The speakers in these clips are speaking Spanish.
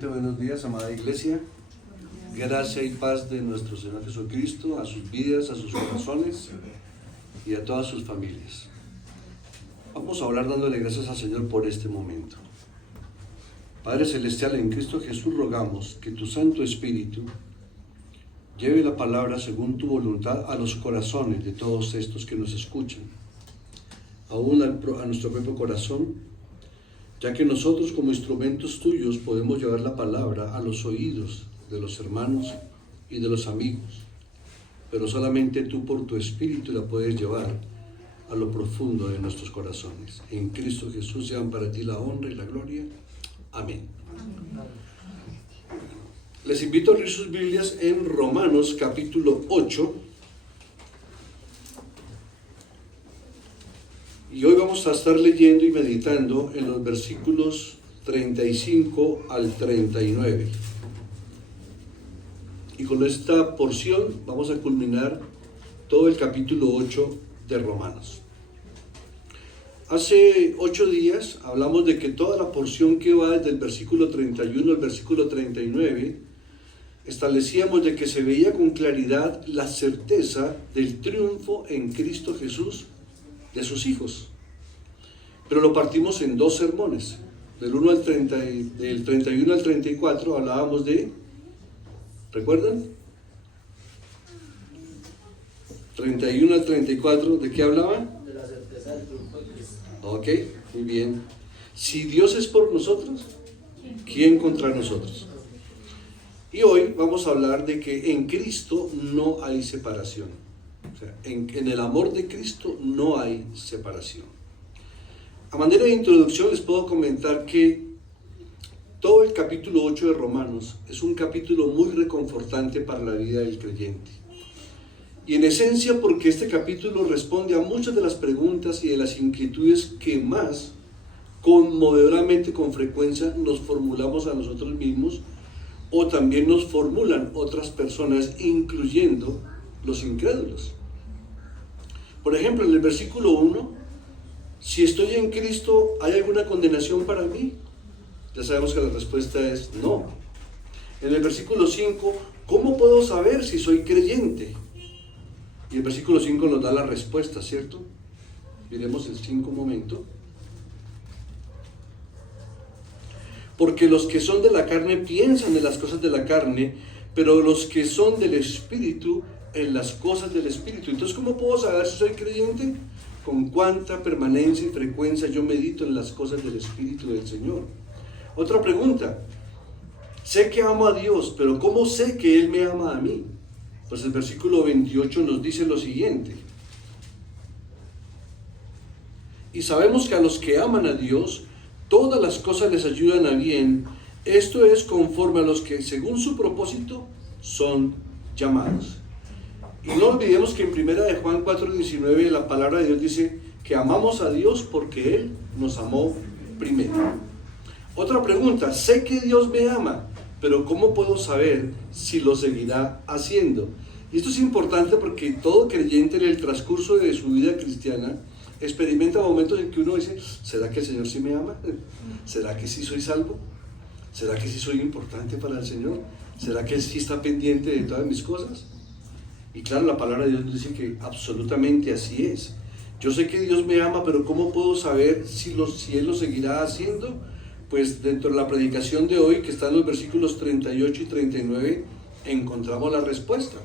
Nuevamente buenos días, amada iglesia. Gracia y paz de nuestro Señor Jesucristo a sus vidas, a sus corazones y a todas sus familias. Vamos a hablar dándole gracias al Señor por este momento. Padre Celestial, en Cristo Jesús rogamos que tu Santo Espíritu lleve la palabra según tu voluntad a los corazones de todos estos que nos escuchan, aún a nuestro propio corazón, ya que nosotros como instrumentos tuyos podemos llevar la palabra a los oídos de los hermanos y de los amigos, pero solamente tú por tu Espíritu la puedes llevar a lo profundo de nuestros corazones. En Cristo Jesús sean para ti la honra y la gloria. Amén. Les invito a abrir sus Biblias en Romanos capítulo 8. Y hoy vamos a estar leyendo y meditando en los versículos 35 al 39. Y con esta porción vamos a culminar todo el capítulo 8 de Romanos. Hace 8 días hablamos de que toda la porción que va desde el versículo 31 al versículo 39, establecíamos de que se veía con claridad la certeza del triunfo en Cristo Jesús de sus hijos. Pero lo partimos en dos sermones. Del 31 al 34 hablábamos de, ¿recuerdan? 31 al 34, ¿de qué hablaban? De la certeza del triunfo de Cristo. Ok, muy bien. Si Dios es por nosotros, ¿quién contra nosotros? Y hoy vamos a hablar de que en Cristo no hay separación. O sea, en el amor de Cristo no hay separación. A manera de introducción les puedo comentar que todo el capítulo 8 de Romanos es un capítulo muy reconfortante para la vida del creyente. Y en esencia porque este capítulo responde a muchas de las preguntas y de las inquietudes que más conmovedoramente con frecuencia nos formulamos a nosotros mismos o también nos formulan otras personas, incluyendo los incrédulos. Por ejemplo, en el versículo 1, si estoy en Cristo, ¿hay alguna condenación para mí? Ya sabemos que la respuesta es no. En el versículo 5, ¿cómo puedo saber si soy creyente? Y el versículo 5 nos da la respuesta, ¿cierto? Miremos el 5 un momento. Porque los que son de la carne piensan en las cosas de la carne, pero los que son del Espíritu, en las cosas del Espíritu. Entonces, ¿cómo puedo saber si soy creyente? Con cuánta permanencia y frecuencia yo medito en las cosas del Espíritu del Señor. Otra pregunta. Sé que amo a Dios, pero ¿cómo sé que Él me ama a mí? Pues el versículo 28 nos dice lo siguiente. Y sabemos que a los que aman a Dios, todas las cosas les ayudan a bien. Esto es conforme a los que, según su propósito, son llamados. Y no olvidemos que en 1 de Juan 4:19 la palabra de Dios dice que amamos a Dios porque Él nos amó primero. Otra pregunta, sé que Dios me ama, pero ¿cómo puedo saber si lo seguirá haciendo? Y esto es importante porque todo creyente en el transcurso de su vida cristiana experimenta momentos en que uno dice, ¿será que el Señor sí me ama? ¿Será que sí soy salvo? ¿Será que sí soy importante para el Señor? ¿Será que Él sí está pendiente de todas mis cosas? Y claro, la palabra de Dios nos dice que absolutamente así es. Yo sé que Dios me ama, pero ¿cómo puedo saber si Él lo seguirá haciendo? Pues dentro de la predicación de hoy, que está en los versículos 38 y 39, encontramos la respuesta.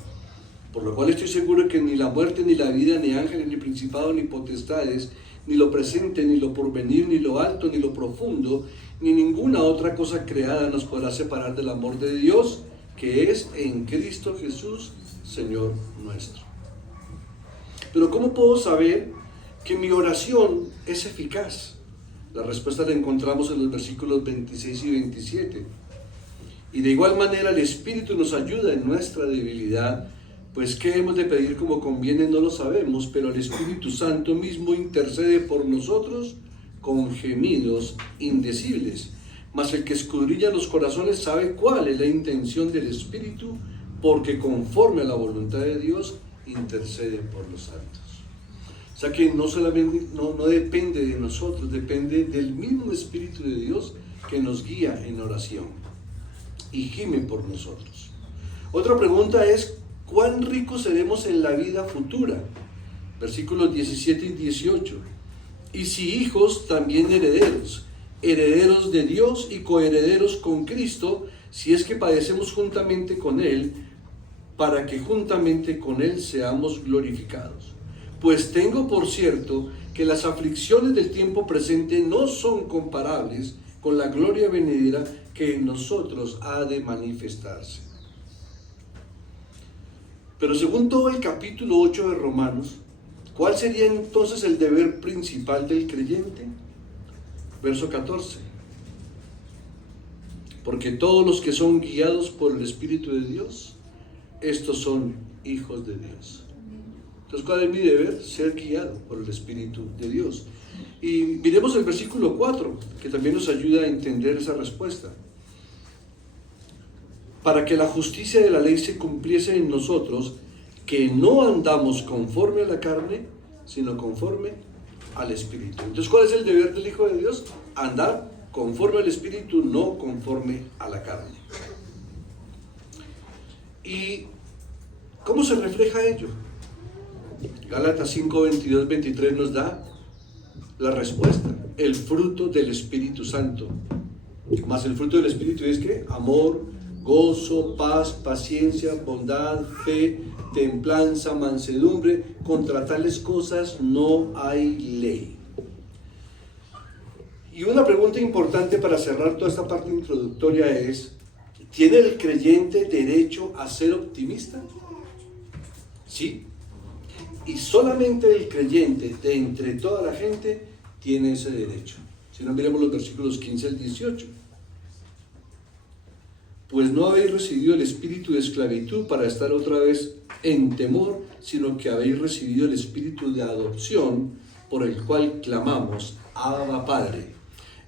Por lo cual estoy seguro que ni la muerte, ni la vida, ni ángeles, ni principados, ni potestades, ni lo presente, ni lo porvenir, ni lo alto, ni lo profundo, ni ninguna otra cosa creada nos podrá separar del amor de Dios, que es en Cristo Jesús, Señor nuestro. Pero ¿cómo puedo saber que mi oración es eficaz? La respuesta la encontramos en los versículos 26 y 27. Y de igual manera el Espíritu nos ayuda en nuestra debilidad, pues ¿qué hemos de pedir como conviene? No lo sabemos, pero el Espíritu Santo mismo intercede por nosotros con gemidos indecibles. Mas el que escudriña los corazones sabe cuál es la intención del Espíritu, porque conforme a la voluntad de Dios intercede por los santos. O sea que no solamente no depende de nosotros, depende del mismo Espíritu de Dios que nos guía en oración. y gime por nosotros. Otra pregunta es, ¿cuán ricos seremos en la vida futura? Versículos 17 y 18. Y si hijos, también herederos, herederos de Dios y coherederos con Cristo, si es que padecemos juntamente con Él, para que juntamente con Él seamos glorificados. Pues tengo por cierto que las aflicciones del tiempo presente no son comparables con la gloria venidera que en nosotros ha de manifestarse. Pero según todo el capítulo 8 de Romanos, ¿cuál sería entonces el deber principal del creyente? Verso 14. Porque todos los que son guiados por el Espíritu de Dios, estos son hijos de Dios. Entonces, ¿cuál es mi deber? Ser guiado por el Espíritu de Dios. Y miremos el versículo 4, que también nos ayuda a entender esa respuesta. Para que la justicia de la ley se cumpliese en nosotros, que no andamos conforme a la carne, sino conforme al Espíritu. Entonces, ¿cuál es el deber del Hijo de Dios? Andar conforme al Espíritu, no conforme a la carne. ¿Y cómo se refleja ello? Gálatas 5, 22, 23 nos da la respuesta. El fruto del Espíritu Santo. Más el fruto del Espíritu es que amor, gozo, paz, paciencia, bondad, fe, templanza, mansedumbre. Contra tales cosas no hay ley. Y una pregunta importante para cerrar toda esta parte introductoria es: ¿tiene el creyente derecho a ser optimista? Sí. Y solamente el creyente de entre toda la gente tiene ese derecho. Si no, miremos los versículos 15 al 18. Pues no habéis recibido el espíritu de esclavitud para estar otra vez en temor, sino que habéis recibido el espíritu de adopción, por el cual clamamos, Abba Padre.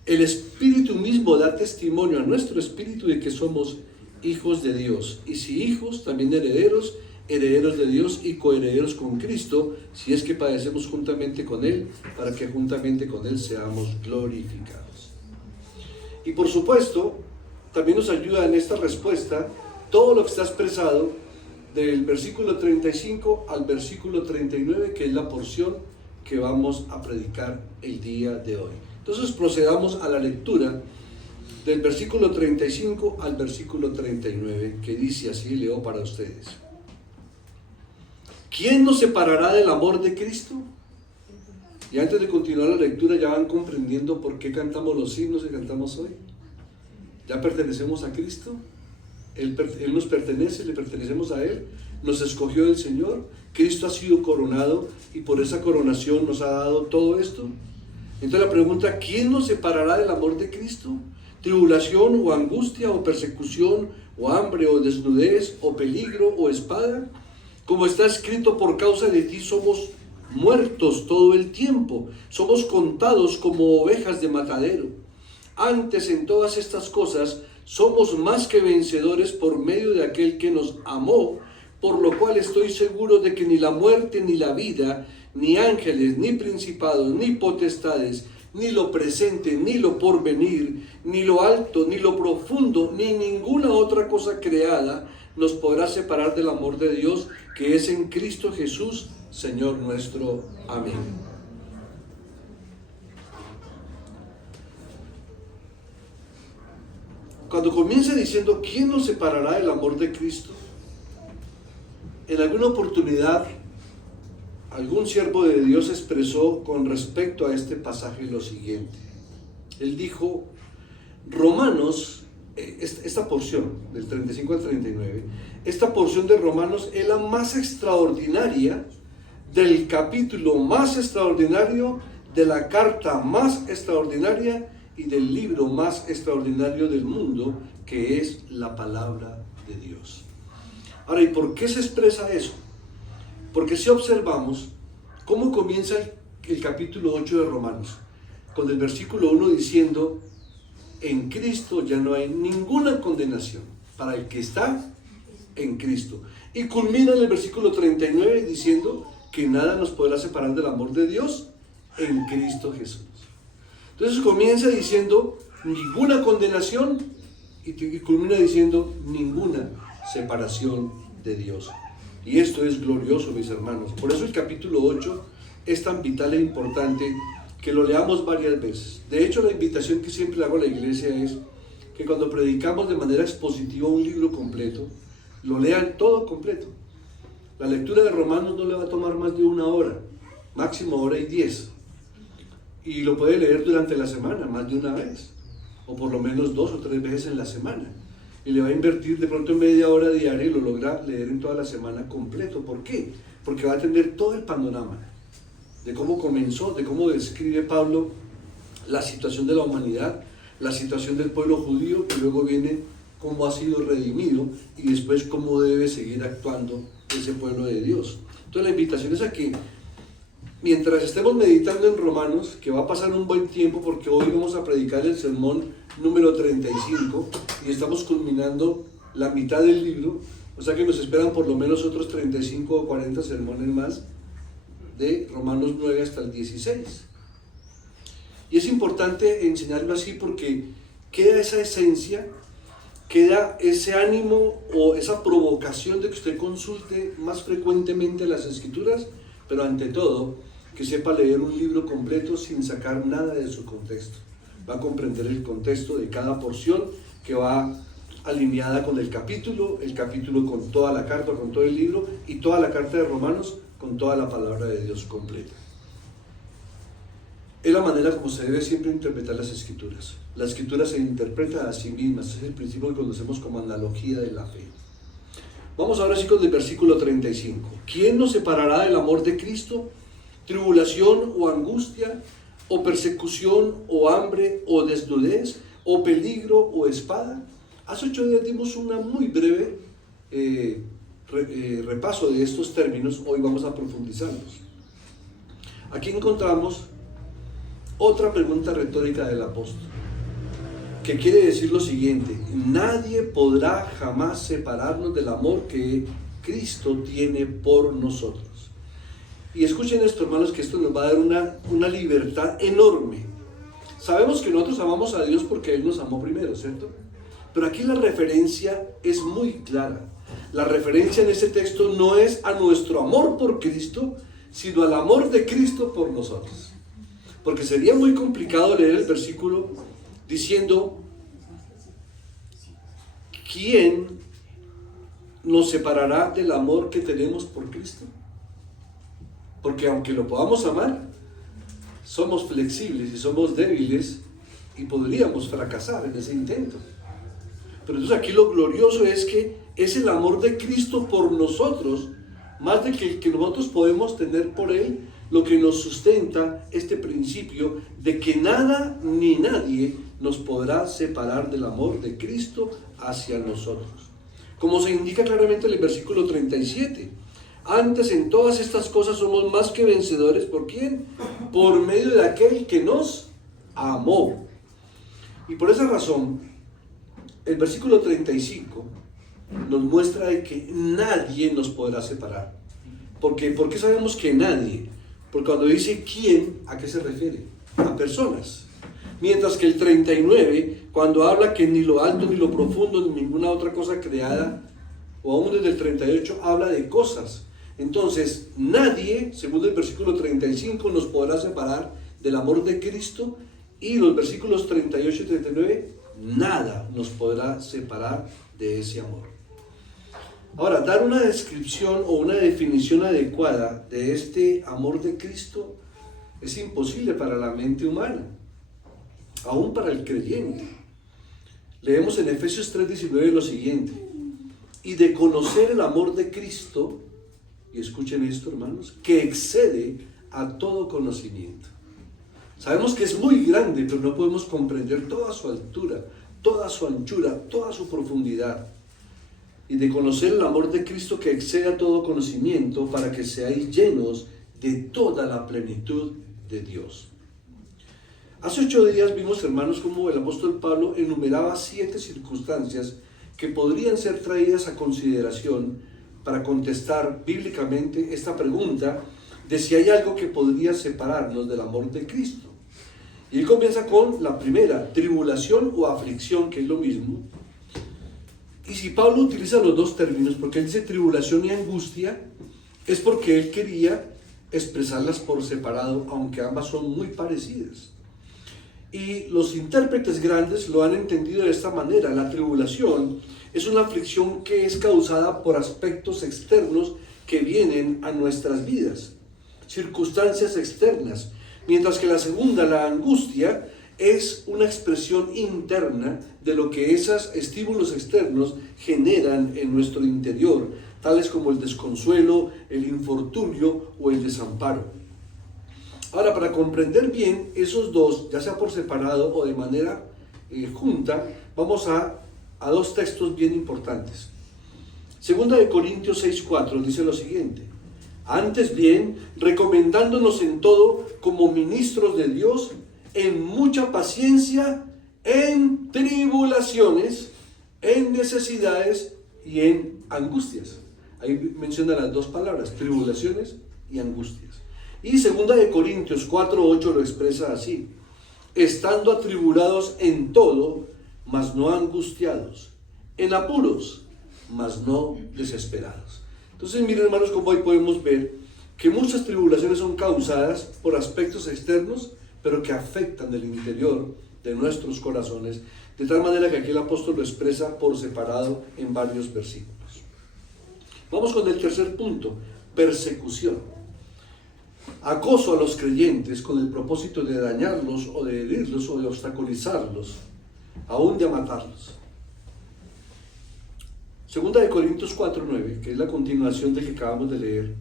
El Espíritu mismo da testimonio a nuestro espíritu de que somos hijos de Dios. Y si hijos, también herederos, herederos de Dios y coherederos con Cristo, si es que padecemos juntamente con Él, para que juntamente con Él seamos glorificados. Y por supuesto, también nos ayuda en esta respuesta todo lo que está expresado del versículo 35 al versículo 39, que es la porción que vamos a predicar el día de hoy. Entonces procedamos a la lectura del versículo 35 al versículo 39, que dice así, leo para ustedes. ¿Quién nos separará del amor de Cristo? Y antes de continuar la lectura, ya van comprendiendo por qué cantamos los himnos que cantamos hoy. Ya pertenecemos a Cristo, Él nos pertenece, le pertenecemos a Él, nos escogió el Señor, Cristo ha sido coronado y por esa coronación nos ha dado todo esto. Entonces la pregunta, ¿quién nos separará del amor de Cristo? ¿Tribulación o angustia o persecución o hambre o desnudez o peligro o espada? Como está escrito, por causa de ti somos muertos todo el tiempo, somos contados como ovejas de matadero. Antes en todas estas cosas somos más que vencedores por medio de aquel que nos amó, por lo cual estoy seguro de que ni la muerte ni la vida, ni ángeles, ni principados, ni potestades, ni lo presente, ni lo porvenir, ni lo alto, ni lo profundo, ni ninguna otra cosa creada nos podrá separar del amor de Dios que es en Cristo Jesús, Señor nuestro. Amén. Cuando comienza diciendo, ¿quién nos separará del amor de Cristo? En alguna oportunidad, algún siervo de Dios expresó con respecto a este pasaje lo siguiente. Él dijo, Romanos, esta porción del 35 al 39, esta porción de Romanos es la más extraordinaria del capítulo más extraordinario, de la carta más extraordinaria y del libro más extraordinario del mundo, que es la palabra de Dios. Ahora, ¿y por qué se expresa eso? Porque si observamos cómo comienza el capítulo 8 de Romanos, con el versículo 1 diciendo, en Cristo ya no hay ninguna condenación para el que está en Cristo. Y culmina en el versículo 39 diciendo que nada nos podrá separar del amor de Dios en Cristo Jesús. Entonces comienza diciendo ninguna condenación y culmina diciendo ninguna separación de Dios. Y esto es glorioso, mis hermanos. Por eso el capítulo 8 es tan vital e importante que lo leamos varias veces. De hecho, la invitación que siempre le hago a la iglesia es que cuando predicamos de manera expositiva un libro completo, lo lean todo completo. La lectura de Romanos no le va a tomar más de 1 hora, máximo 1:10. Y lo puede leer durante la semana, más de una vez, o por lo menos 2 o 3 veces en la semana. Y le va a invertir de pronto media hora diaria y lo logra leer en toda la semana completo. ¿Por qué? Porque va a tener todo el panorama de cómo comenzó, de cómo describe Pablo la situación de la humanidad, la situación del pueblo judío, y luego viene cómo ha sido redimido y después cómo debe seguir actuando ese pueblo de Dios. Entonces la invitación es a que mientras estemos meditando en Romanos, que va a pasar un buen tiempo porque hoy vamos a predicar el sermón número 35 y estamos culminando la mitad del libro, o sea que nos esperan por lo menos otros 35 o 40 sermones más de Romanos 9 hasta el 16. Y es importante enseñarlo así porque queda esa esencia, queda ese ánimo o esa provocación de que usted consulte más frecuentemente las Escrituras, pero ante todo, que sepa leer un libro completo sin sacar nada de su contexto. Va a comprender el contexto de cada porción que va alineada con el capítulo con toda la carta, con todo el libro, y toda la carta de Romanos con toda la palabra de Dios completa. Es la manera como se debe siempre interpretar las Escrituras. La Escritura se interpreta a sí misma, es el principio que conocemos como analogía de la fe. Vamos ahora sí con el versículo 35. ¿Quién nos separará del amor de Cristo? ¿Tribulación o angustia, o persecución, o hambre, o desnudez, o peligro, o espada? Hace 8 días dimos una muy breve repaso de estos términos, hoy vamos a profundizarlos. Aquí encontramos otra pregunta retórica del apóstol, que quiere decir lo siguiente: nadie podrá jamás separarnos del amor que Cristo tiene por nosotros. Y escuchen esto, hermanos, que esto nos va a dar una libertad enorme. Sabemos que nosotros amamos a Dios porque Él nos amó primero, ¿cierto? Pero aquí la referencia es muy clara. La referencia en este texto no es a nuestro amor por Cristo, sino al amor de Cristo por nosotros. Porque sería muy complicado leer el versículo diciendo: ¿quién nos separará del amor que tenemos por Cristo? Porque aunque lo podamos amar, somos flexibles y somos débiles y podríamos fracasar en ese intento. Pero entonces aquí lo glorioso es que es el amor de Cristo por nosotros, más de que el que nosotros podemos tener por Él, lo que nos sustenta este principio de que nada ni nadie nos podrá separar del amor de Cristo hacia nosotros. Como se indica claramente en el versículo 37, antes en todas estas cosas somos más que vencedores. ¿Por quién? Por medio de aquel que nos amó. Y por esa razón, el versículo 35 nos muestra de que nadie nos podrá separar. ¿Por qué? ¿Por qué sabemos que nadie? Porque cuando dice quién, ¿a qué se refiere? A personas. Mientras que el 39, cuando habla que ni lo alto ni lo profundo ni ninguna otra cosa creada, o aún desde el 38, habla de cosas. Entonces, nadie, según el versículo 35, nos podrá separar del amor de Cristo, y los versículos 38 y 39, nada nos podrá separar de ese amor. Ahora, dar una descripción o una definición adecuada de este amor de Cristo es imposible para la mente humana, aún para el creyente. Leemos en Efesios 3:19 lo siguiente: y de conocer el amor de Cristo, y escuchen esto, hermanos, que excede a todo conocimiento. Sabemos que es muy grande, pero no podemos comprender toda su altura, toda su anchura, toda su profundidad. Y de conocer el amor de Cristo que excede a todo conocimiento, para que seáis llenos de toda la plenitud de Dios. Hace 8 días vimos, hermanos, cómo el apóstol Pablo enumeraba 7 circunstancias que podrían ser traídas a consideración para contestar bíblicamente esta pregunta de si hay algo que podría separarnos del amor de Cristo. Y él comienza con la primera: tribulación o aflicción, que es lo mismo. Y si Pablo utiliza los dos términos, porque él dice tribulación y angustia, es porque él quería expresarlas por separado, aunque ambas son muy parecidas. Y los intérpretes grandes lo han entendido de esta manera. La tribulación es una aflicción que es causada por aspectos externos que vienen a nuestras vidas, circunstancias externas, mientras que la segunda, la angustia, es una expresión interna de lo que esos estímulos externos generan en nuestro interior, tales como el desconsuelo, el infortunio o el desamparo. Ahora, para comprender bien esos dos, ya sea por separado o de manera junta, vamos a dos textos bien importantes. Segunda de Corintios 6:4 dice lo siguiente: antes bien, recomendándonos en todo como ministros de Dios, en mucha paciencia, en tribulaciones, en necesidades y en angustias. Ahí menciona las dos palabras, tribulaciones y angustias. Y segunda de Corintios 4:8 lo expresa así: estando atribulados en todo, mas no angustiados, en apuros, mas no desesperados. Entonces miren, hermanos, como hoy podemos ver que muchas tribulaciones son causadas por aspectos externos, pero que afectan el interior de nuestros corazones, de tal manera que aquí el apóstol lo expresa por separado en varios versículos. Vamos con el tercer punto: persecución. Acoso a los creyentes con el propósito de dañarlos o de herirlos o de obstaculizarlos, aún de matarlos. Segunda de Corintios 4:9, que es la continuación del que acabamos de leer,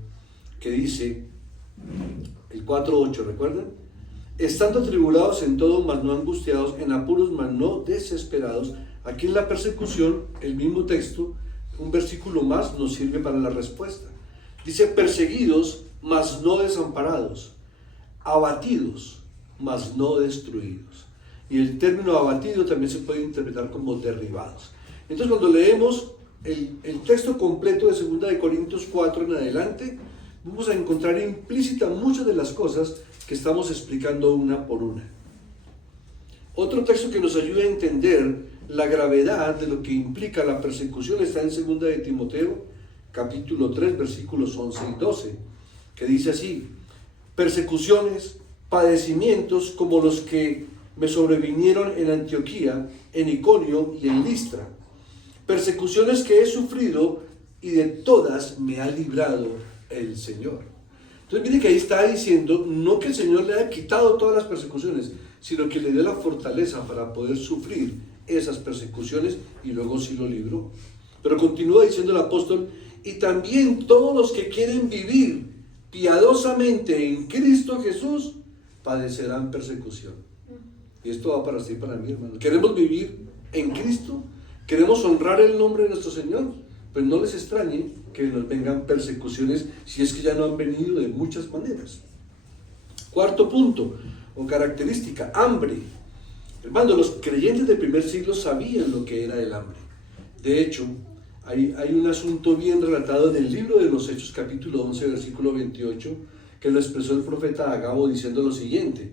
que dice, el 4:8, ¿recuerdan? Estando atribulados en todo, mas no angustiados, en apuros, mas no desesperados. Aquí en la persecución, el mismo texto, un versículo más nos sirve para la respuesta. Dice, perseguidos, mas no desamparados, abatidos, mas no destruidos. Y el término abatido también se puede interpretar como derribados. Entonces, cuando leemos el texto completo de 2 de Corintios 4 en adelante, vamos a encontrar implícitas muchas de las cosas que estamos explicando una por una. Otro texto que nos ayuda a entender la gravedad de lo que implica la persecución está en 2 de Timoteo, capítulo 3, versículos 11 y 12, que dice así: persecuciones, padecimientos como los que me sobrevinieron en Antioquía, en Iconio y en Listra, persecuciones que he sufrido y de todas me ha librado el Señor. Entonces mire que ahí está diciendo, no que el Señor le haya quitado todas las persecuciones, sino que le dio la fortaleza para poder sufrir esas persecuciones y luego sí lo libró. Pero continúa diciendo el apóstol, y también todos los que quieren vivir piadosamente en Cristo Jesús padecerán persecución. Y esto va para ti y para mí, hermano. ¿Queremos vivir en Cristo? ¿Queremos honrar el nombre de nuestro Señor? Pues no les extrañe que nos vengan persecuciones, si es que ya no han venido de muchas maneras. Cuarto punto o característica, hambre. Hermano, los creyentes del primer siglo sabían lo que era el hambre. De hecho, hay un asunto bien relatado en el libro de los Hechos, capítulo 11, versículo 28, que lo expresó el profeta Agabo diciendo lo siguiente: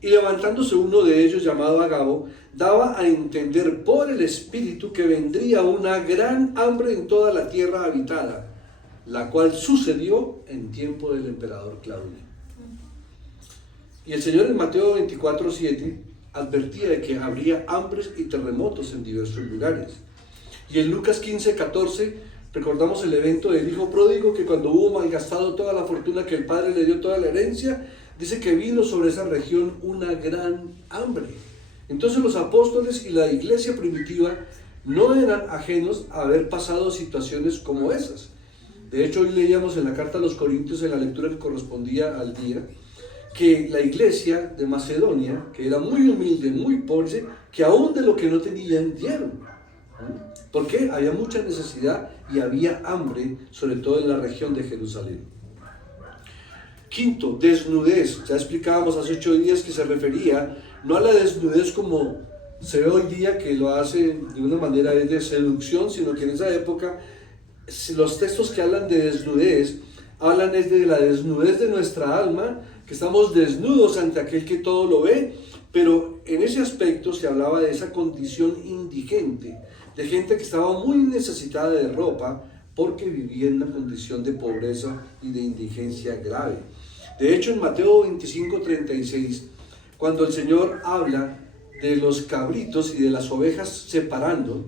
y levantándose uno de ellos, llamado Agabo, daba a entender por el Espíritu que vendría una gran hambre en toda la tierra habitada, la cual sucedió en tiempo del emperador Claudio. Y el Señor en Mateo 24:7 advertía de que habría hambres y terremotos en diversos lugares. Y en Lucas 15:14 recordamos el evento del hijo pródigo, que cuando hubo malgastado toda la fortuna que el padre le dio, toda la herencia, dice que vino sobre esa región una gran hambre. Entonces los apóstoles y la iglesia primitiva no eran ajenos a haber pasado situaciones como esas. De hecho, hoy leíamos en la carta a los Corintios, en la lectura que correspondía al día, que la iglesia de Macedonia, que era muy humilde, muy pobre, que aún de lo que no tenían dieron. ¿Por qué? Había mucha necesidad y había hambre, sobre todo en la región de Jerusalén. Quinto, desnudez. Ya explicábamos hace 8 días que se refería no a la desnudez como se ve hoy día, que lo hace de una manera de seducción, sino que en esa época los textos que hablan de desnudez hablan es de la desnudez de nuestra alma, que estamos desnudos ante aquel que todo lo ve, pero en ese aspecto se hablaba de esa condición indigente, de gente que estaba muy necesitada de ropa porque vivía en una condición de pobreza y de indigencia grave. De hecho, en Mateo 25:36, cuando el Señor habla de los cabritos y de las ovejas separando,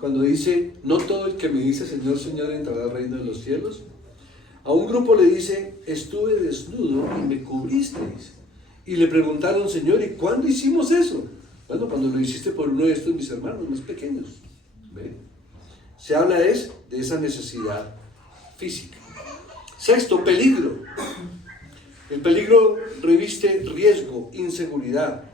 cuando dice, no todo el que me dice Señor, Señor entrará al reino de los cielos, a un grupo le dice, estuve desnudo y me cubristeis. Y le preguntaron, Señor, ¿y cuándo hicimos eso? Bueno, cuando lo hiciste por uno de estos mis hermanos más pequeños. ¿Ve? Se habla de esa necesidad física. Sexto, peligro. El peligro reviste riesgo, inseguridad.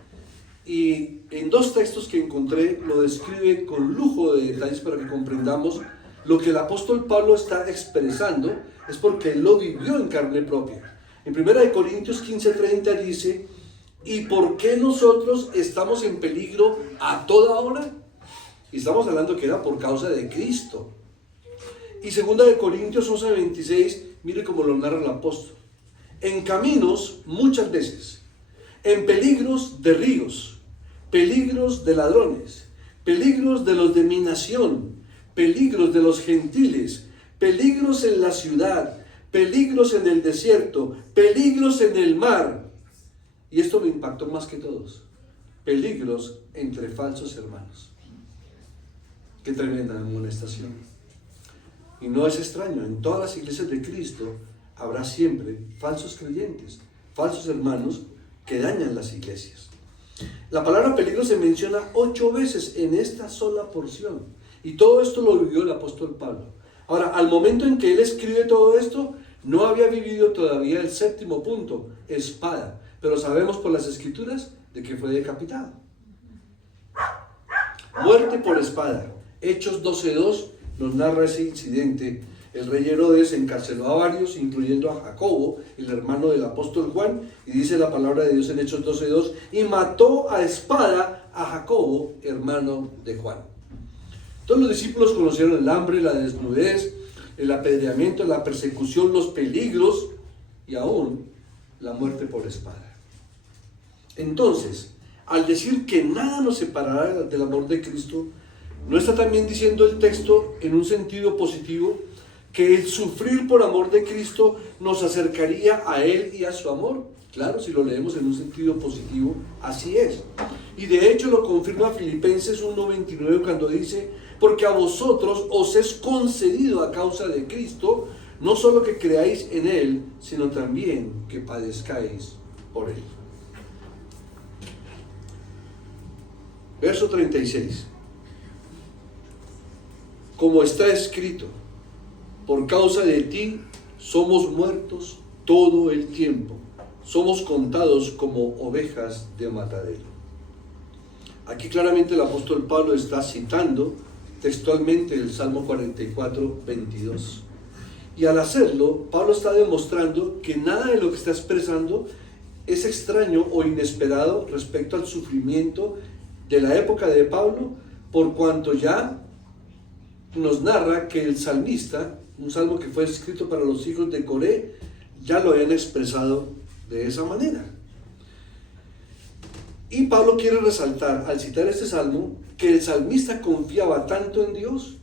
Y en dos textos que encontré lo describe con lujo de detalles para que comprendamos lo que el apóstol Pablo está expresando, es porque él lo vivió en carne propia. En 1 Corintios 15:30 dice, ¿y por qué nosotros estamos en peligro a toda hora? Y estamos hablando que era por causa de Cristo. Y 2 Corintios 11:26, mire cómo lo narra el apóstol. En caminos muchas veces, en peligros de ríos, peligros de ladrones, peligros de los de mi nación, peligros de los gentiles, peligros en la ciudad, peligros en el desierto, peligros en el mar. Y esto me impactó más que todos. Peligros entre falsos hermanos. Qué tremenda amonestación. Y no es extraño, en todas las iglesias de Cristo habrá siempre falsos creyentes, falsos hermanos que dañan las iglesias. La palabra peligro se menciona 8 veces en esta sola porción. Y todo esto lo vivió el apóstol Pablo. Ahora, al momento en que él escribe todo esto, no había vivido todavía el 7º punto, espada. Pero sabemos por las escrituras de que fue decapitado. Muerte por espada. Hechos 12:2 nos narra ese incidente. El rey Herodes encarceló a varios, incluyendo a Jacobo, el hermano del apóstol Juan, y dice la palabra de Dios en Hechos 12:2, y mató a espada a Jacobo, hermano de Juan. Todos los discípulos conocieron el hambre, la desnudez, el apedreamiento, la persecución, los peligros y aún la muerte por espada. Entonces, al decir que nada nos separará del amor de Cristo, ¿no está también diciendo el texto en un sentido positivo que el sufrir por amor de Cristo nos acercaría a Él y a su amor? Claro, si lo leemos en un sentido positivo, así es. Y de hecho lo confirma Filipenses 1:29 cuando dice, porque a vosotros os es concedido a causa de Cristo, no solo que creáis en Él, sino también que padezcáis por Él. Verso 36. Como está escrito, por causa de ti somos muertos todo el tiempo, somos contados como ovejas de matadero. Aquí claramente el apóstol Pablo está citando textualmente el Salmo 44:22. Y al hacerlo, Pablo está demostrando que nada de lo que está expresando es extraño o inesperado respecto al sufrimiento de la época de Pablo, por cuanto ya nos narra que el salmista, un salmo que fue escrito para los hijos de Coré, ya lo habían expresado de esa manera. Y Pablo quiere resaltar, al citar este salmo, que el salmista confiaba tanto en Dios,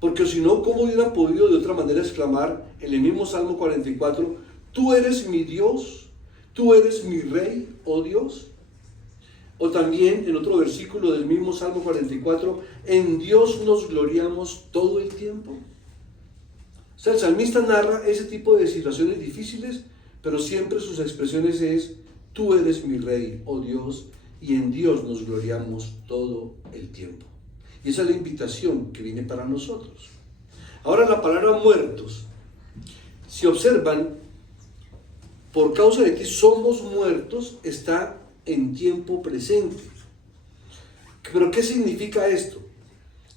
porque si no, ¿cómo hubiera podido de otra manera exclamar en el mismo Salmo 44, tú eres mi Dios, tú eres mi Rey, oh Dios? O también en otro versículo del mismo Salmo 44, en Dios nos gloriamos todo el tiempo. O sea, el salmista narra ese tipo de situaciones difíciles, pero siempre sus expresiones es, tú eres mi Rey, oh Dios, y en Dios nos gloriamos todo el tiempo. Y esa es la invitación que viene para nosotros. Ahora la palabra muertos, si observan, por causa de ti somos muertos, está en tiempo presente. ¿Pero qué significa esto?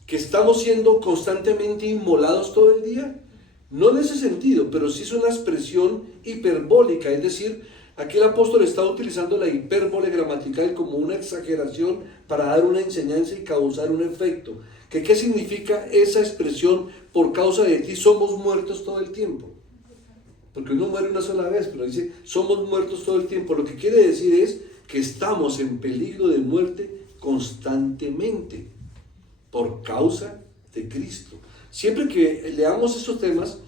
¿Que estamos siendo constantemente inmolados todo el día? No en ese sentido, pero sí es una expresión hiperbólica, es decir, aquí el apóstol está utilizando la hipérbole gramatical como una exageración para dar una enseñanza y causar un efecto. ¿Qué significa esa expresión, por causa de ti somos muertos todo el tiempo? Porque uno muere una sola vez, pero dice somos muertos todo el tiempo. Lo que quiere decir es que estamos en peligro de muerte constantemente. por causa de Cristo. Siempre que leamos estos temas,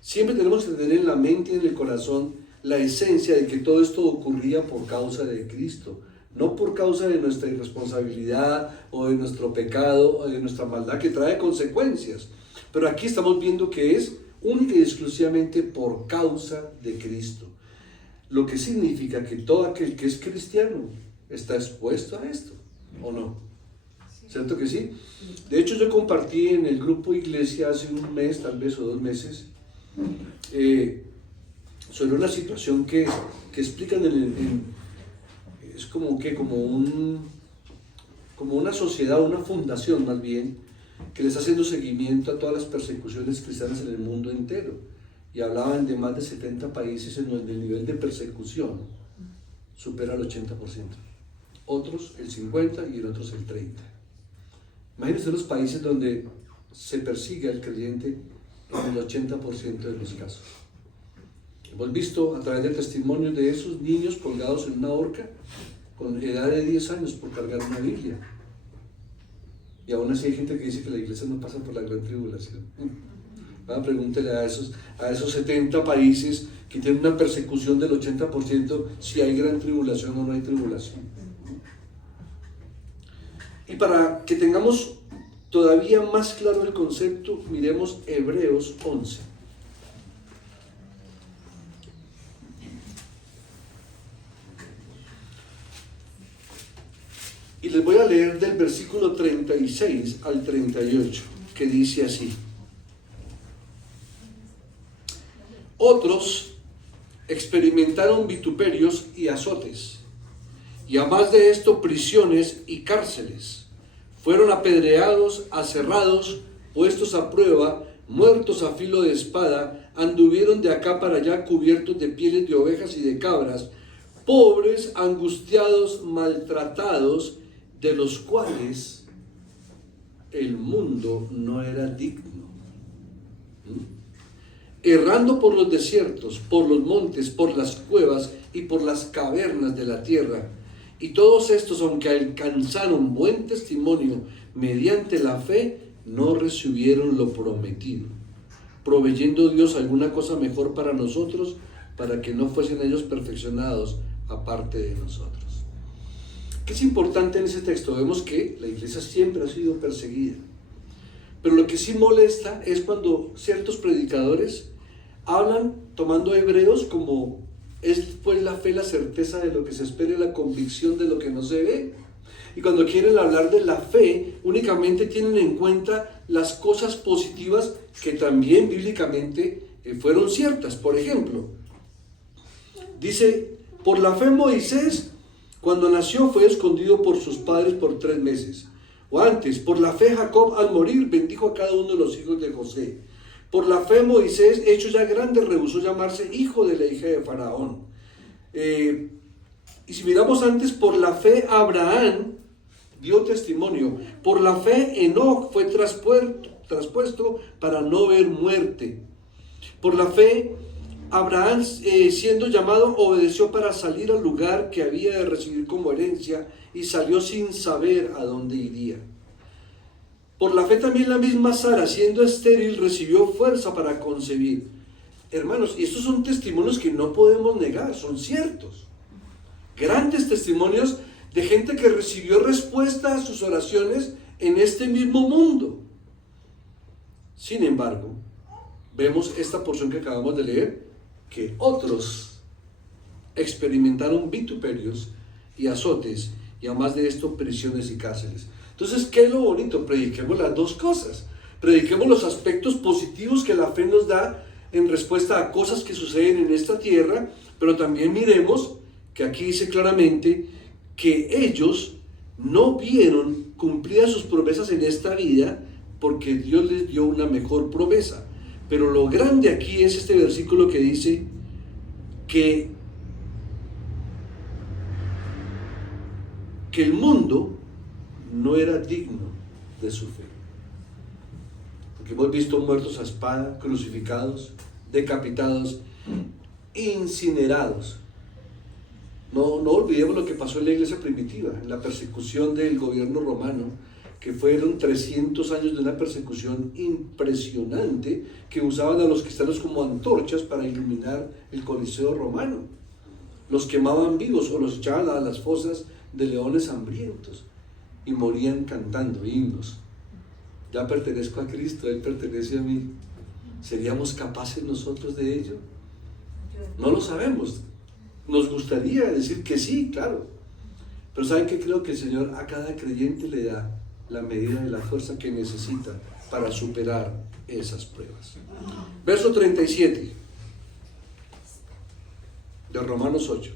siempre tenemos que tener en la mente y en el corazón la esencia de que todo esto ocurría por causa de Cristo, no por causa de nuestra irresponsabilidad o de nuestro pecado o de nuestra maldad que trae consecuencias. Pero aquí estamos viendo que es única y exclusivamente por causa de Cristo. Lo que significa que todo aquel que es cristiano está expuesto a esto, ¿o no? ¿Cierto que sí? De hecho, yo compartí en el grupo Iglesia hace un mes, tal vez, o 2 meses, sobre una situación que explican es como una sociedad, una fundación más bien, que le está haciendo seguimiento a todas las persecuciones cristianas en el mundo entero. Y hablaban de más de 70 países en donde el nivel de persecución supera el 80%. Otros el 50% y en otros el 30%. Imagínense los países donde se persigue al creyente en el 80% de los casos. Hemos visto a través de testimonios de esos niños colgados en una horca con edad de 10 años por cargar una Biblia. Y aún así hay gente que dice que la iglesia no pasa por la gran tribulación. Pregúntele a esos 70 países que tienen una persecución del 80% si hay gran tribulación o no hay tribulación. Y para que tengamos todavía más claro el concepto, miremos Hebreos 11. Y les voy a leer del versículo 36 al 38, que dice así: otros experimentaron vituperios y azotes, y a más de esto prisiones y cárceles. Fueron apedreados, aserrados, puestos a prueba, muertos a filo de espada, anduvieron de acá para allá cubiertos de pieles de ovejas y de cabras, pobres, angustiados, maltratados, de los cuales el mundo no era digno. Errando por los desiertos, por los montes, por las cuevas y por las cavernas de la tierra. Y todos estos, aunque alcanzaron buen testimonio mediante la fe, no recibieron lo prometido, proveyendo Dios alguna cosa mejor para nosotros, para que no fuesen ellos perfeccionados aparte de nosotros. ¿Qué es importante en ese texto? Vemos que la iglesia siempre ha sido perseguida, pero lo que sí molesta es cuando ciertos predicadores hablan tomando hebreos como es pues la fe, la certeza de lo que se espera y la convicción de lo que no se ve. Y cuando quieren hablar de la fe, únicamente tienen en cuenta las cosas positivas que también bíblicamente fueron ciertas. Por ejemplo, dice, por la fe Moisés, cuando nació, fue escondido por sus padres por 3 meses. O antes, por la fe Jacob al morir bendijo a cada uno de los hijos de José. Por la fe Moisés, hecho ya grande, rehusó llamarse hijo de la hija de Faraón. Y si miramos antes, por la fe Abraham dio testimonio. Por la fe Enoc fue traspuesto para no ver muerte. Por la fe Abraham, siendo llamado, obedeció para salir al lugar que había de recibir como herencia y salió sin saber a dónde iría. Por la fe también la misma Sara, siendo estéril, recibió fuerza para concebir. Hermanos, y estos son testimonios que no podemos negar, son ciertos. Grandes testimonios de gente que recibió respuesta a sus oraciones en este mismo mundo. Sin embargo, vemos esta porción que acabamos de leer, que otros experimentaron vituperios y azotes, y además de esto, prisiones y cárceles. Entonces, ¿qué es lo bonito? Prediquemos las dos cosas. Prediquemos los aspectos positivos que la fe nos da en respuesta a cosas que suceden en esta tierra, pero también miremos que aquí dice claramente que ellos no vieron cumplidas sus promesas en esta vida porque Dios les dio una mejor promesa. Pero lo grande aquí es este versículo que dice que el mundo no era digno de su fe. Porque hemos visto muertos a espada, crucificados, decapitados, incinerados. No olvidemos lo que pasó en la iglesia primitiva, en la persecución del gobierno romano, que fueron 300 años de una persecución impresionante, que usaban a los cristianos como antorchas para iluminar el Coliseo romano. Los quemaban vivos o los echaban a las fosas de leones hambrientos y morían cantando himnos. Ya pertenezco a Cristo, Él pertenece a mí. ¿Seríamos capaces nosotros de ello? No lo sabemos. Nos gustaría decir que sí, claro. Pero ¿saben qué? Creo que el Señor a cada creyente le da la medida de la fuerza que necesita para superar esas pruebas. Verso 37 de Romanos 8.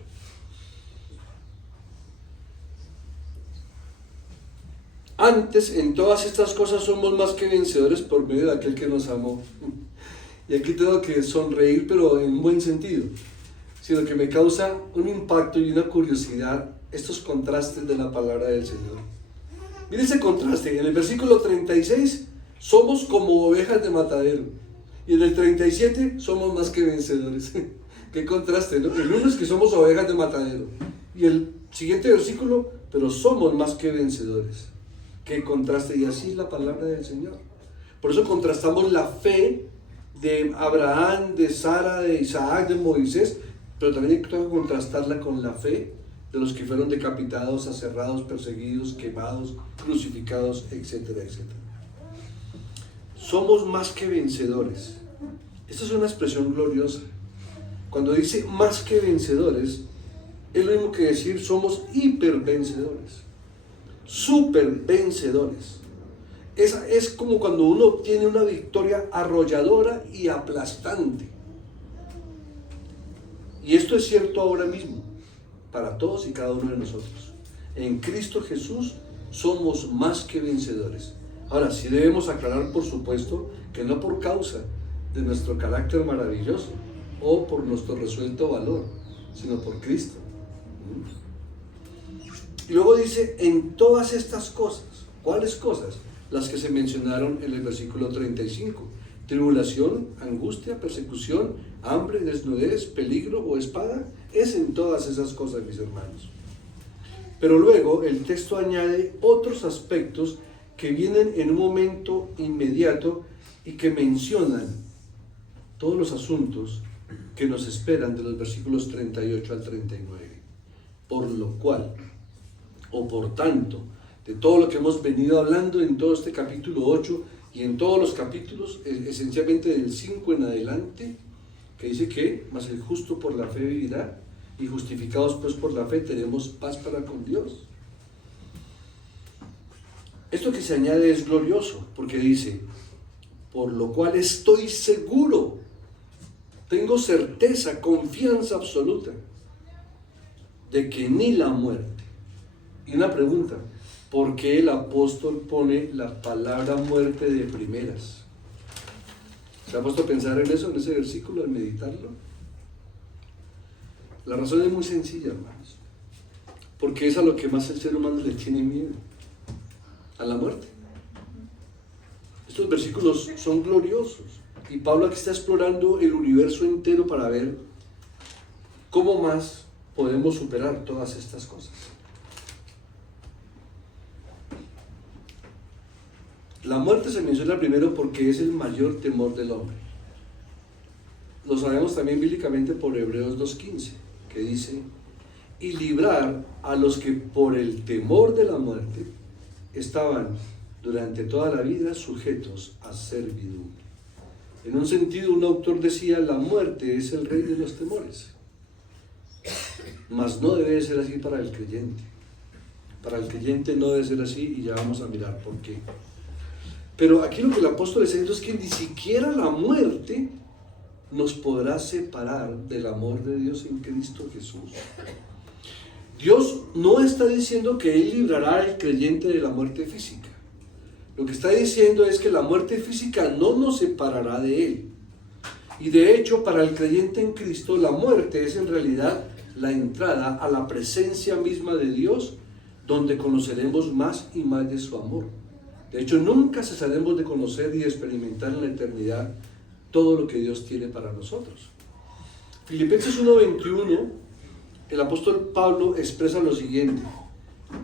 Antes, en todas estas cosas somos más que vencedores por medio de aquel que nos amó. Y aquí tengo que sonreír, pero en un buen sentido, sino que me causa un impacto y una curiosidad estos contrastes de la palabra del Señor. Mire ese contraste. En el versículo 36, somos como ovejas de matadero. Y en el 37, somos más que vencedores. Qué contraste, ¿no? El uno es que somos ovejas de matadero. Y el siguiente versículo, pero somos más que vencedores. Qué contraste. Y así es la palabra del Señor. Por eso contrastamos la fe de Abraham, de Sara, de Isaac, de Moisés, pero también hay que contrastarla con la fe de los que fueron decapitados, aserrados, perseguidos, quemados, crucificados, etcétera, etcétera. Somos más que vencedores. Esta es una expresión gloriosa. Cuando dice más que vencedores, es lo mismo que decir somos hipervencedores, supervencedores. Es como cuando uno obtiene una victoria arrolladora y aplastante. Y esto es cierto ahora mismo, para todos y cada uno de nosotros. En Cristo Jesús somos más que vencedores. Ahora, sí debemos aclarar, por supuesto, que no por causa de nuestro carácter maravilloso o por nuestro resuelto valor, sino por Cristo. Y luego dice, en todas estas cosas. ¿Cuáles cosas? Las que se mencionaron en el versículo 35. Tribulación, angustia, persecución, hambre, desnudez, peligro o espada. Es en todas esas cosas, mis hermanos. Pero luego el texto añade otros aspectos que vienen en un momento inmediato y que mencionan todos los asuntos que nos esperan de los versículos 38 al 39. Por lo cual, o por tanto, de todo lo que hemos venido hablando en todo este capítulo 8 y en todos los capítulos, esencialmente del 5 en adelante, que dice que, mas el justo por la fe vivirá, y justificados pues por la fe tenemos paz para con Dios. Esto que se añade es glorioso, porque dice, por lo cual estoy seguro, tengo certeza, confianza absoluta, de que ni la muerte. Y una pregunta, ¿por qué el apóstol pone la palabra muerte de primeras? ¿Se ha puesto a pensar en eso, en ese versículo, en meditarlo? La razón es muy sencilla, hermanos, porque es a lo que más el ser humano le tiene miedo, a la muerte. Estos versículos son gloriosos y Pablo aquí está explorando el universo entero para ver cómo más podemos superar todas estas cosas. La muerte se menciona primero porque es el mayor temor del hombre. Lo sabemos también bíblicamente por Hebreos 2:15, que dice, y librar a los que por el temor de la muerte estaban durante toda la vida sujetos a servidumbre. En un sentido, un autor decía, la muerte es el rey de los temores. Mas no debe ser así para el creyente. Para el creyente no debe ser así y ya vamos a mirar por qué. Pero aquí lo que el apóstol está diciendo es que ni siquiera la muerte nos podrá separar del amor de Dios en Cristo Jesús. Dios no está diciendo que Él librará al creyente de la muerte física. Lo que está diciendo es que la muerte física no nos separará de Él. Y de hecho, para el creyente en Cristo, la muerte es en realidad la entrada a la presencia misma de Dios, donde conoceremos más y más de su amor. De hecho, nunca cesaremos de conocer y de experimentar en la eternidad todo lo que Dios tiene para nosotros. Filipenses 1:21, el apóstol Pablo expresa lo siguiente: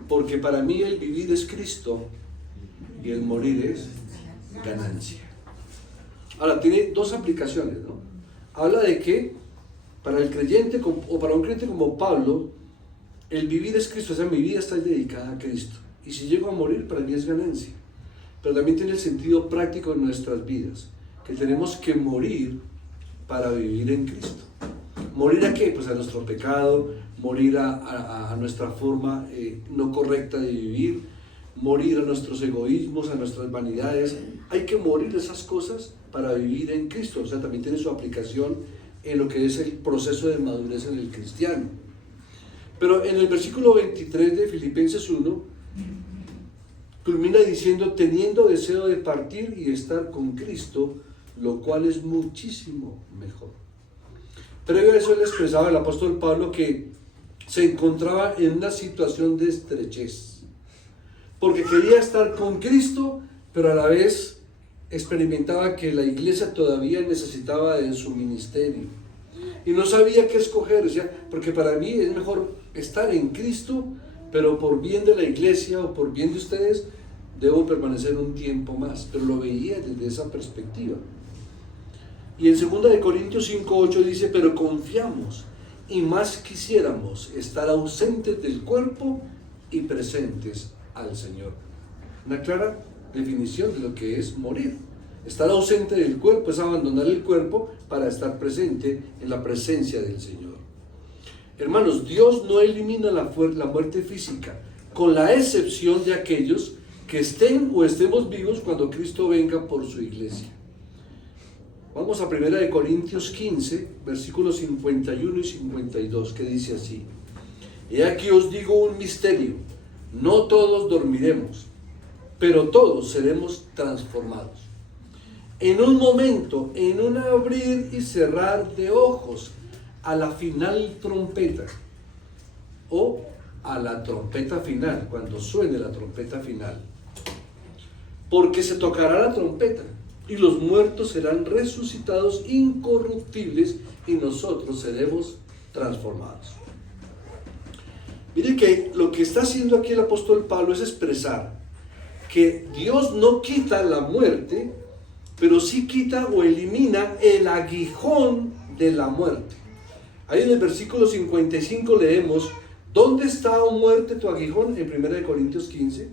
porque para mí el vivir es Cristo y el morir es ganancia. Ahora, tiene dos aplicaciones, ¿no? Habla de que para el creyente o para un creyente como Pablo, el vivir es Cristo, o sea, mi vida está dedicada a Cristo. Y si llego a morir, para mí es ganancia. Pero también tiene el sentido práctico en nuestras vidas, que tenemos que morir para vivir en Cristo. ¿Morir a qué? Pues a nuestro pecado, morir a nuestra forma no correcta de vivir, morir a nuestros egoísmos, a nuestras vanidades. Hay que morir esas cosas para vivir en Cristo. O sea, también tiene su aplicación en lo que es el proceso de madurez en el cristiano. Pero en el versículo 23 de Filipenses 1, culmina diciendo, teniendo deseo de partir y estar con Cristo, lo cual es muchísimo mejor. Previo a eso, le expresaba el apóstol Pablo que se encontraba en una situación de estrechez, porque quería estar con Cristo, pero a la vez experimentaba que la iglesia todavía necesitaba de su ministerio y no sabía qué escoger. O sea, porque para mí es mejor estar en Cristo, pero por bien de la iglesia o por bien de ustedes debo permanecer un tiempo más. Pero lo veía desde esa perspectiva. Y en 2 Corintios 5:8 dice, pero confiamos y más quisiéramos estar ausentes del cuerpo y presentes al Señor. Una clara definición de lo que es morir. Estar ausente del cuerpo es abandonar el cuerpo para estar presente en la presencia del Señor. Hermanos, Dios no elimina la muerte física, con la excepción de aquellos que estén o estemos vivos cuando Cristo venga por su iglesia. Vamos a 1 Corintios 15, versículos 51 y 52, que dice así: He aquí os digo un misterio, no todos dormiremos, pero todos seremos transformados. En un momento, en un abrir y cerrar de ojos, a la final trompeta, o a la trompeta final, cuando suene la trompeta final. Porque se tocará la trompeta, y los muertos serán resucitados incorruptibles, y nosotros seremos transformados. Mire que lo que está haciendo aquí el apóstol Pablo es expresar que Dios no quita la muerte, pero sí quita o elimina el aguijón de la muerte. Ahí en el versículo 55 leemos, ¿dónde está, oh muerte, tu aguijón? En 1 Corintios 15.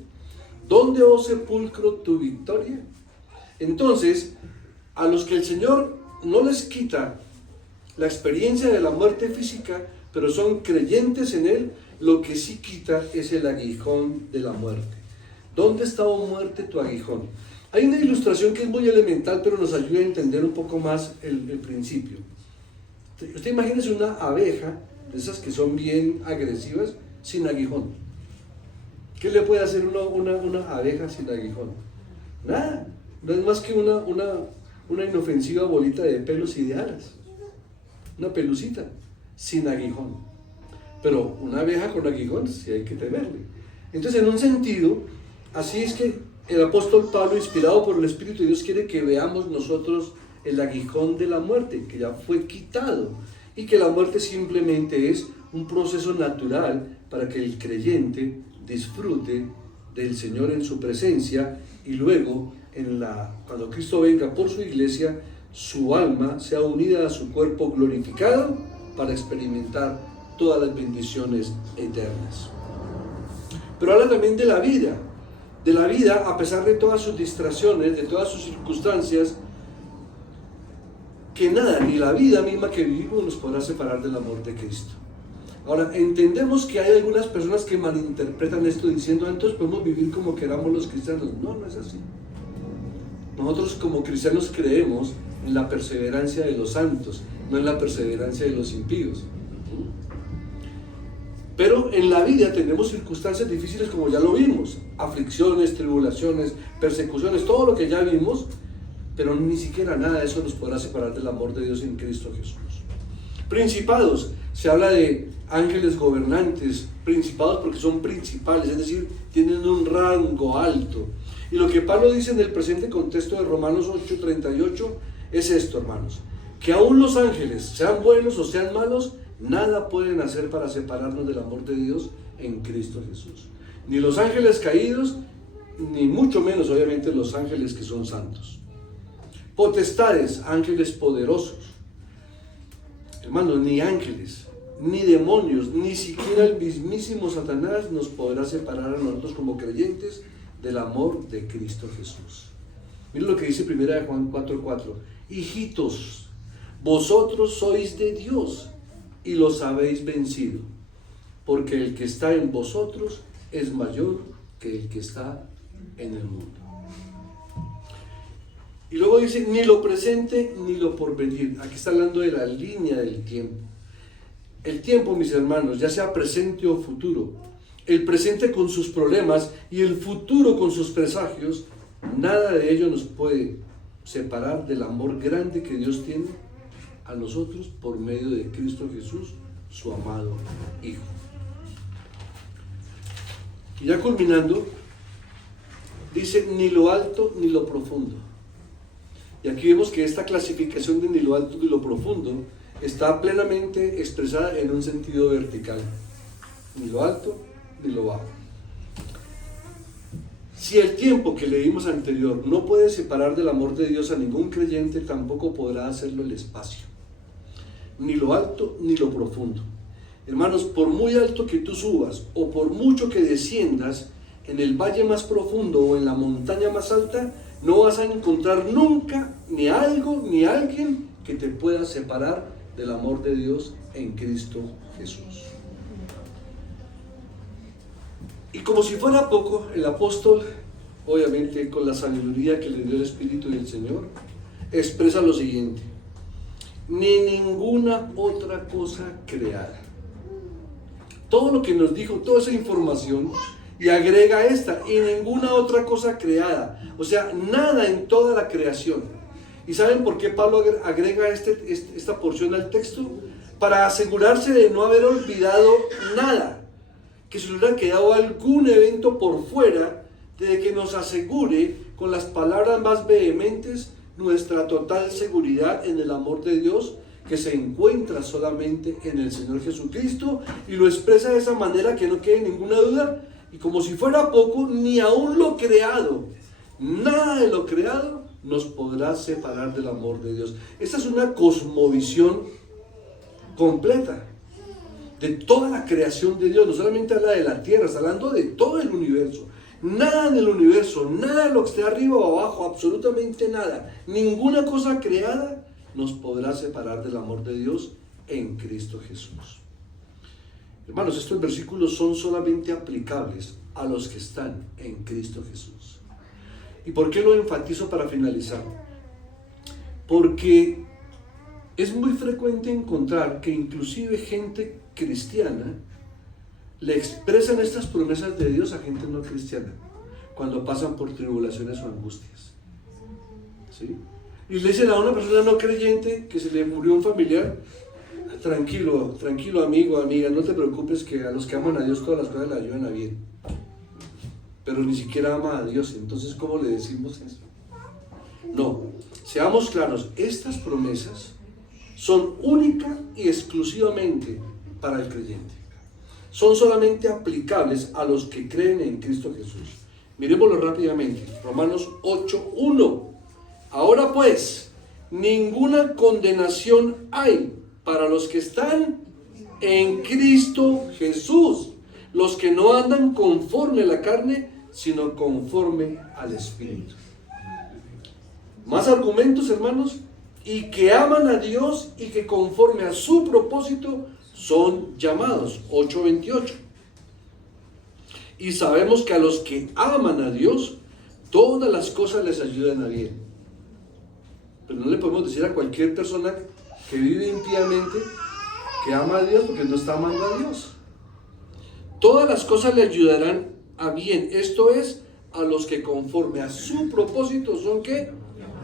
¿Dónde, oh sepulcro, tu victoria? Entonces, a los que el Señor no les quita la experiencia de la muerte física, pero son creyentes en Él, lo que sí quita es el aguijón de la muerte. ¿Dónde está, oh muerte, tu aguijón? Hay una ilustración que es muy elemental, pero nos ayuda a entender un poco más el principio. Usted imagínese una abeja, de esas que son bien agresivas, sin aguijón. ¿Qué le puede hacer una abeja sin aguijón? Nada, no es más que una inofensiva bolita de pelos y de alas. Una pelucita, sin aguijón. Pero una abeja con aguijón sí hay que temerle. Entonces, en un sentido, así es que el apóstol Pablo, inspirado por el Espíritu de Dios, quiere que veamos nosotros el aguijón de la muerte, que ya fue quitado, y que la muerte simplemente es un proceso natural para que el creyente disfrute del Señor en su presencia, y luego, cuando Cristo venga por su iglesia, su alma sea unida a su cuerpo glorificado para experimentar todas las bendiciones eternas. Pero habla también de la vida, a pesar de todas sus distracciones, de todas sus circunstancias, que nada, ni la vida misma que vivimos nos podrá separar del amor de Cristo. Ahora, entendemos que hay algunas personas que malinterpretan esto diciendo, entonces podemos vivir como queramos los cristianos. No, no es así. Nosotros como cristianos creemos en la perseverancia de los santos, no en la perseverancia de los impíos. Pero en la vida tenemos circunstancias difíciles, como ya lo vimos, aflicciones, tribulaciones, persecuciones, todo lo que ya vimos, pero ni siquiera nada de eso nos podrá separar del amor de Dios en Cristo Jesús. Principados, se habla de ángeles gobernantes, principados porque son principales, es decir, tienen un rango alto. Y lo que Pablo dice en el presente contexto de Romanos 8:38 es esto, hermanos, que aún los ángeles, sean buenos o sean malos, nada pueden hacer para separarnos del amor de Dios en Cristo Jesús. Ni los ángeles caídos, ni mucho menos obviamente los ángeles que son santos. Potestades, ángeles poderosos. Hermanos, ni ángeles, ni demonios, ni siquiera el mismísimo Satanás nos podrá separar a nosotros como creyentes del amor de Cristo Jesús. Miren lo que dice 1 Juan 4:4. Hijitos, vosotros sois de Dios y los habéis vencido, porque el que está en vosotros es mayor que el que está en el mundo. Y luego dice, ni lo presente ni lo porvenir. Aquí está hablando de la línea del tiempo. El tiempo, mis hermanos, ya sea presente o futuro, el presente con sus problemas y el futuro con sus presagios, nada de ello nos puede separar del amor grande que Dios tiene a nosotros por medio de Cristo Jesús, su amado Hijo. Y ya culminando, dice ni lo alto ni lo profundo. Y aquí vemos que esta clasificación de ni lo alto ni lo profundo está plenamente expresada en un sentido vertical. Ni lo alto ni lo bajo. Si el tiempo que leímos anterior no puede separar del amor de Dios a ningún creyente, tampoco podrá hacerlo el espacio. Ni lo alto ni lo profundo. Hermanos, por muy alto que tú subas o por mucho que desciendas en el valle más profundo o en la montaña más alta, no vas a encontrar nunca ni algo ni alguien que te pueda separar del amor de Dios en Cristo Jesús. Y como si fuera poco, el apóstol, obviamente con la sabiduría que le dio el Espíritu del Señor, expresa lo siguiente: ni ninguna otra cosa creada. Todo lo que nos dijo, toda esa información, y agrega esta, y ninguna otra cosa creada. O sea, nada en toda la creación. ¿Y saben por qué Pablo agrega esta porción al texto? Para asegurarse de no haber olvidado nada, que se le hubiera quedado algún evento por fuera, de que nos asegure con las palabras más vehementes nuestra total seguridad en el amor de Dios, que se encuentra solamente en el Señor Jesucristo, y lo expresa de esa manera que no quede ninguna duda. Y como si fuera poco, ni aún lo creado, nada de lo creado nos podrá separar del amor de Dios. Esta es una cosmovisión completa de toda la creación de Dios. No solamente habla de la tierra, está hablando de todo el universo. Nada del universo, nada de lo que esté arriba o abajo, absolutamente nada, ninguna cosa creada nos podrá separar del amor de Dios en Cristo Jesús. Hermanos, estos versículos son solamente aplicables a los que están en Cristo Jesús. ¿Y por qué lo enfatizo para finalizar? Porque es muy frecuente encontrar que inclusive gente cristiana le expresan estas promesas de Dios a gente no cristiana cuando pasan por tribulaciones o angustias. ¿Sí? Y le dicen a una persona no creyente que se le murió un familiar: tranquilo, tranquilo amigo, amiga, no te preocupes, que a los que aman a Dios todas las cosas le ayudan a bien. Pero ni siquiera ama a Dios, entonces ¿cómo le decimos eso? No, seamos claros, estas promesas son única y exclusivamente para el creyente. Son solamente aplicables a los que creen en Cristo Jesús. Miremoslo rápidamente. Romanos 8:1. Ahora pues, ninguna condenación hay para los que están en Cristo Jesús, los que no andan conforme a la carne, sino conforme al Espíritu. Más argumentos, hermanos: y que aman a Dios y que conforme a su propósito son llamados. 8:28. Y sabemos que a los que aman a Dios, todas las cosas les ayudan a bien. Pero no le podemos decir a cualquier persona que vive impíamente que ama a Dios, porque no está amando a Dios. Todas las cosas le ayudarán a bien. Esto es, a los que conforme a su propósito son ¿qué?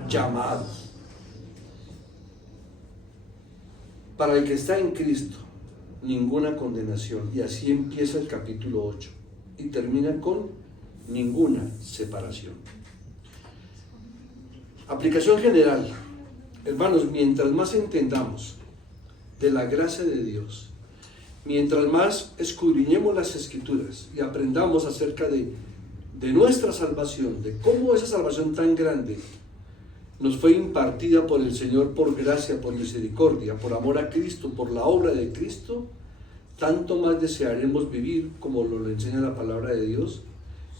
Llamados. Para el que está en Cristo, ninguna condenación. Y así empieza el capítulo 8 y termina con ninguna separación. Aplicación general. Hermanos, mientras más entendamos de la gracia de Dios, mientras más escudriñemos las Escrituras y aprendamos acerca de de nuestra salvación, de cómo esa salvación tan grande nos fue impartida por el Señor por gracia, por misericordia, por amor a Cristo, por la obra de Cristo, tanto más desearemos vivir, como lo enseña la palabra de Dios,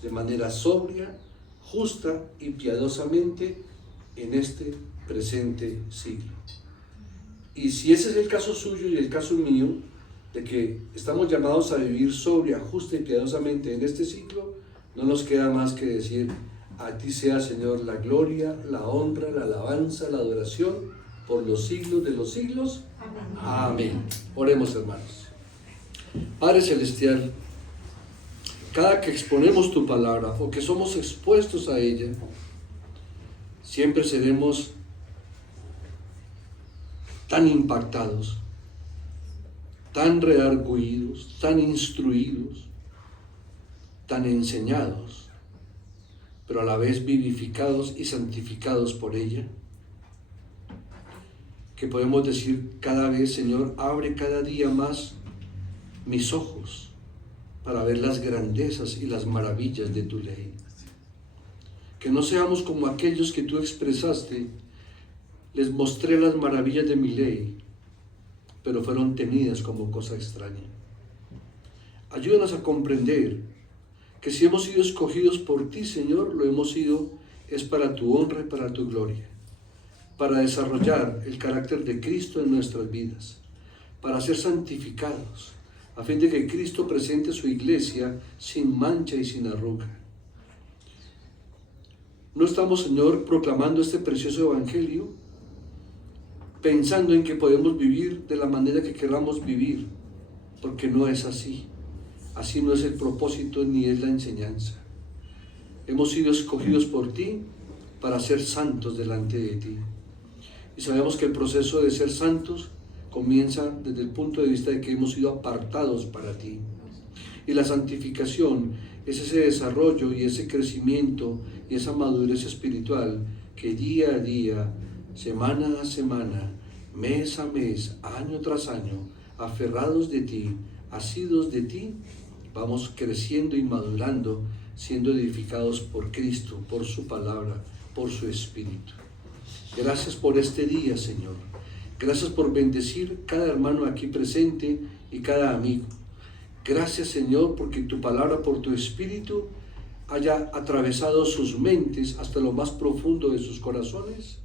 de manera sobria, justa y piadosamente en este presente siglo. Y si ese es el caso suyo y el caso mío, de que estamos llamados a vivir sobria, justa y piadosamente en este siglo, no nos queda más que decir: a ti sea, Señor, la gloria, la honra, la alabanza, la adoración, por los siglos de los siglos. Amén. Amén. Oremos, hermanos. Padre Celestial, cada que exponemos tu palabra o que somos expuestos a ella, siempre seremos tan impactados, tan redargüidos, tan instruidos, tan enseñados, pero a la vez vivificados y santificados por ella, que podemos decir cada vez: Señor, abre cada día más mis ojos para ver las grandezas y las maravillas de tu ley. Que no seamos como aquellos que tú expresaste: les mostré las maravillas de mi ley, pero fueron tenidas como cosa extraña. Ayúdanos a comprender que si hemos sido escogidos por ti, Señor, lo hemos sido es para tu honra y para tu gloria, para desarrollar el carácter de Cristo en nuestras vidas, para ser santificados, a fin de que Cristo presente su iglesia sin mancha y sin arruga. No estamos, Señor, proclamando este precioso evangelio pensando en que podemos vivir de la manera que queramos vivir, porque no es así. Así no es el propósito ni es la enseñanza. Hemos sido escogidos por ti para ser santos delante de ti. Y sabemos que el proceso de ser santos comienza desde el punto de vista de que hemos sido apartados para ti. Y la santificación es ese desarrollo y ese crecimiento y esa madurez espiritual que día a día, semana a semana, mes a mes, año tras año, aferrados de ti, asidos de ti, vamos creciendo y madurando, siendo edificados por Cristo, por su palabra, por su Espíritu. Gracias por este día, Señor. Gracias por bendecir cada hermano aquí presente y cada amigo. Gracias, Señor, porque tu palabra, por tu Espíritu, haya atravesado sus mentes hasta lo más profundo de sus corazones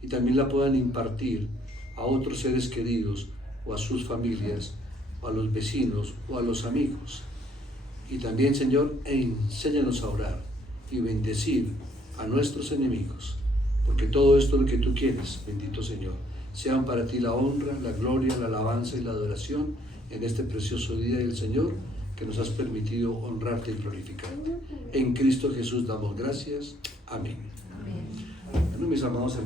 y también la puedan impartir a otros seres queridos o a sus familias, o a los vecinos o a los amigos. Y también, Señor, enséñanos a orar y bendecir a nuestros enemigos, porque todo esto es lo que tú quieres, bendito Señor. Sean para ti la honra, la gloria, la alabanza y la adoración en este precioso día del Señor que nos has permitido honrarte y glorificarte. En Cristo Jesús damos gracias. Amén. Amén. Bueno, mis amados hermanos.